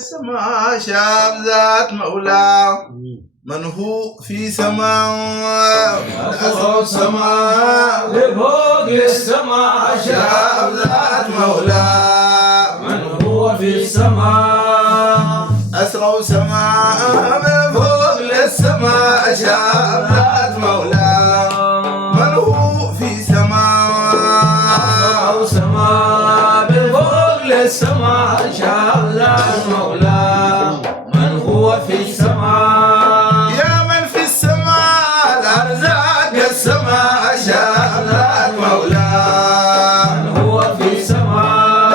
السماء شاب ذات مولاه من هو في سماء أسرع سماء لفوق السماء شاب ذات مولاه من هو في السماء أسرع سماء فوق السماء شاب ذات مولاه من هو في سماء أسرع سماء فوق السماء شاب ذات مولاه من هو في السماء يا من في السماء الأرزاق السماء شاب ذات مولاه من هو في السماء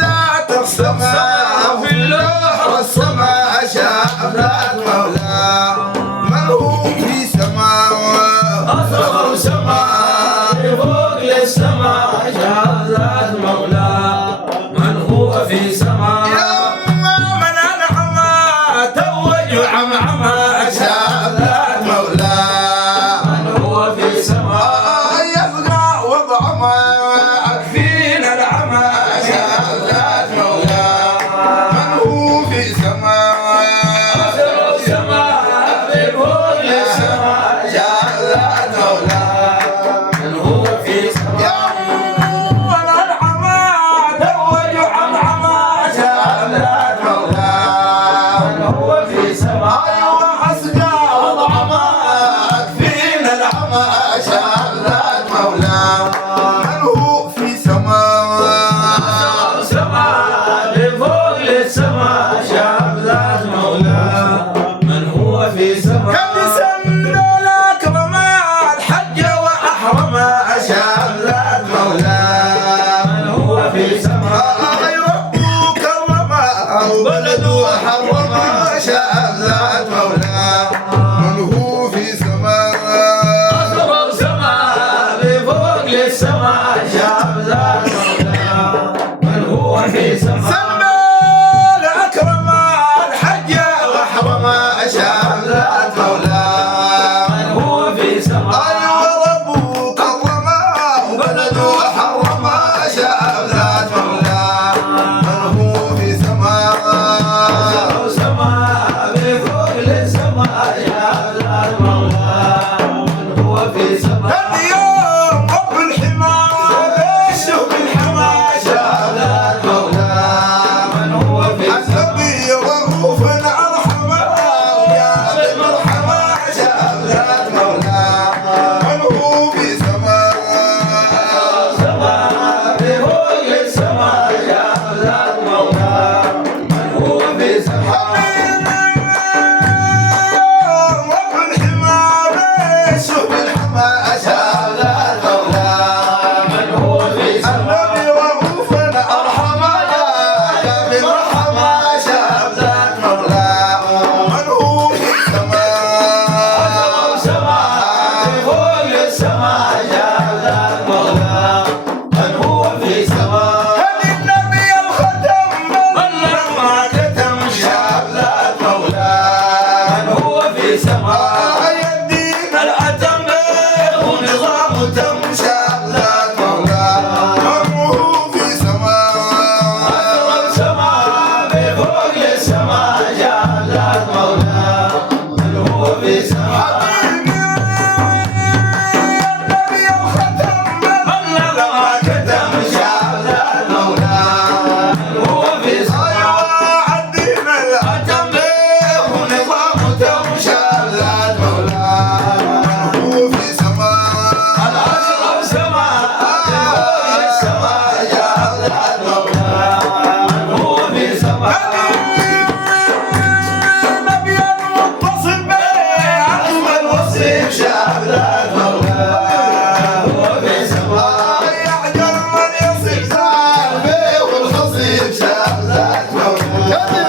ذات السماء في اللوح والسماء شاب ذات مولاه من هو في سماء أسرع سماء فوق السماء شاب ذات مولاه من هو في السماء عمعمة شاب ذات مولاه من هو في سماء يبقى وضع ما فينا العمى شاب ذات مولاه من هو في سماء أسرع سماء في فوق السماء شاب ذات مولاه من هو في سماء ولا العمى توج عمعمة شاب ذات مولاه من هو في سماء أيوة حسبي وضع ما فينا العمى شاب ذات مولاه من هو في سماء أسرع سماء في فوق السماء شاب ذات مولاه من هو في سماء كبسا دولك رمى الحج وأحرم شاب ذات مولاه من هو في سماء أي ربه كرم وبلده حرم شاب ذات مولاه من هو في سماء أسرع سماء في فوق السماء شاب ذات مولاه من هو في سماء سمى الأكرم الحج وأحرم شاب ذات مولاه من هو في سماء أيوة ربه كرم وبلده حرم شاب ذات مولاه من هو في سماء أسرع سماء في فوق السماء شاب ذات مولاه من هو في سماء اليوم رب الحمى بالشوق الحمى شاب ذات مولاه من هو في سماء النبي رؤوف ارحمه ويا بالمرحمة شاب ذات مولاه من هو في سماء سماء في فوق السماء شاب ذات مولاه من هو في سماء رب الحمى بالشوق الحمى شاب ذات مولاه من هو في سماء النبي رؤوف ارحمه يا بالمرحمة شاب ذات مولاه من هو في سماء سماء في فوق السماء شاب ذات مولاه من هو في سماء هل النبي الختم بلغ ما كتم شاب ذات مولاه من هو في سماء الدين الأتم ونظام تم شاب ذات مولاه من هو في سماء سماء في فوق السماء شاب ذات مولاه من هو في سماء النبي الختم بلغ ما كتم شاب ذات مولاه من هو في سماء أيوة الدين الأتم ونظام تم شاب ذات مولاه من هو في سماء الأشرف سماء في فوق السماء شاب ذات مولاه من هو في سماء النبي المتصل بأجمل وصيف شاب ذات مولاه هو في سماء يعجل من يصيب ذات والخصيب شاب ذات مولاه